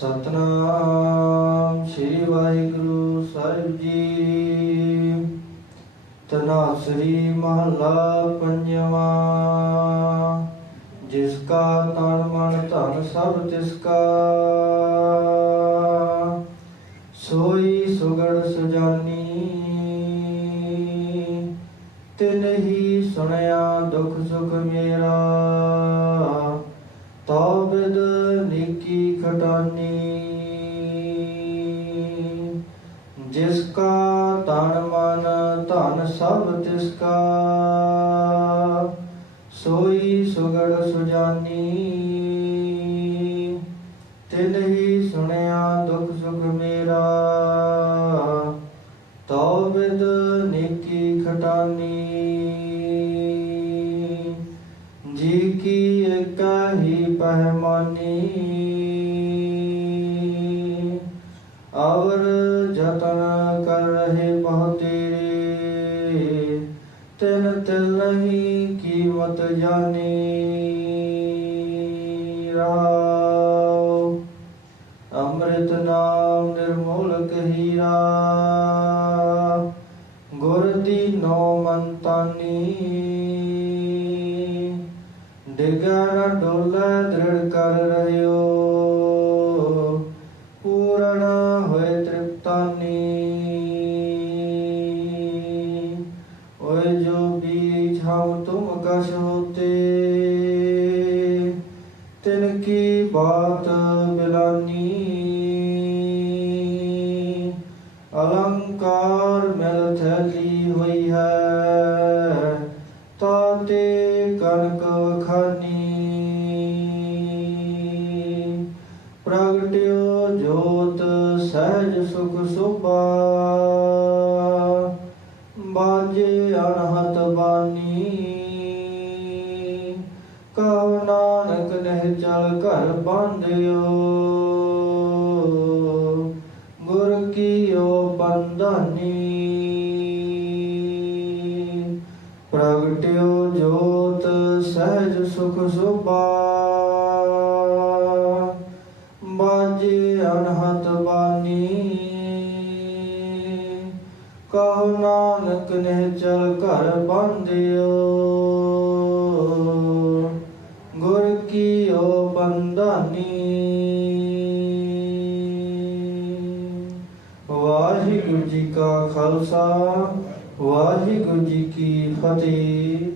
ਸਤਨਾਮ ਸ੍ਰੀ ਵਾਹਿਗੁਰੂ ਸਾਹਿਬ ਜੀ। ਤਨਾਸਰੀ ਮਹਲਾ ਪੰਜਵਾ। ਜਿਸ ਕਾ ਤਨ ਮਨ ਧਨ ਸਭ ਤਿਸ ਕਾ। ਸੋਈ ਸੁਗੜ ਸੁਜਾਨੀ। ਤਿਨ ਹੀ ਸੁਣਿਆ ਦੁਖ ਸੁਖ ਮੇਰਾ। ਨੀਕੀ ਖਟਾਨੀ ਜਿਸ ਕਾ ਤਨ ਮਨ, ਧਨ ਸਭ ਤਿਸ ਕਾ। ਸੋਈ ਸੁਗੜ ਸੁਜਾਨੀ। ਤਿਨ ਹੀ ਸੁਣਿਆ ਦੁਖ ਸੁਖ ਮੇਰਾ। ਤਉ ਬਿਦ ਨੀਕੀ ਖਟਾਨੀ। ਜੀ ਕੀ ਏਕ ਪਹਿਮਾਨੀ। ਅਵਰ ਜਤਨ ਕਰ ਰਹੇ ਬਹੁ ਤੇਰੇ। ਤਿਨ ਤਿਲ ਨਹੀਂ ਕੀਮਤ ਜਾਣੀ। ਰਾਉ ਅੰਮ੍ਰਿਤ ਨਾਮ ਨਿਰਮੋਲਕ ਹੀਰਾ ਗੁਰ ਦੀ ਦੀਨੋ ਮੰਤਾਨੀ। ਡਿਗਾ ਨ ਡੋਲੇ ਦ੍ਰਿੜ ਕਰ ਰਹਿਓ ਹਮ ਹੋਤੇ ਤਿਨ ਕੀ ਬਾਤ ਬਿਲਾਨੀ ਅਲੰਕਾਰ ਮਿਲ ਥੈਲੀ ਹੋਈ ਹੈ ਤਾਤੇ ਕਨਕ ਖਾਨੀ ਪ੍ਰਗਟਿਓ ਜੋਤ ਸਹਿਜ ਸੁਖ ਸੁਭਾ ਬਾਜੇ ਅਨਹਤ ਬਾਨੀ। ਨਾਨਕ ਚਲ ਘਰ ਬੰਦਿਓ ਗੁਰ ਕੀਓ ਬੰਦਾਨੀ ਪ੍ਰਗਟਿਓ ਜੋਤ ਸਹਿਜ ਸੁਖ ਸੁਭਾ। ਬਾਜੇ ਅਨਹਤ ਬਾਨੀ। ਕਹੋ ਨਾਨਕ ਨੇ ਚਲ ਘਰ ਬੰਦਿਓ ਕੀਓ ਵਾਹਿਗੁਰੂ ਜੀ ਕਾ ਖਾਲਸਾ ਵਾਹਿਗੁਰੂ ਜੀ ਕੀ ਫਤਿਹ।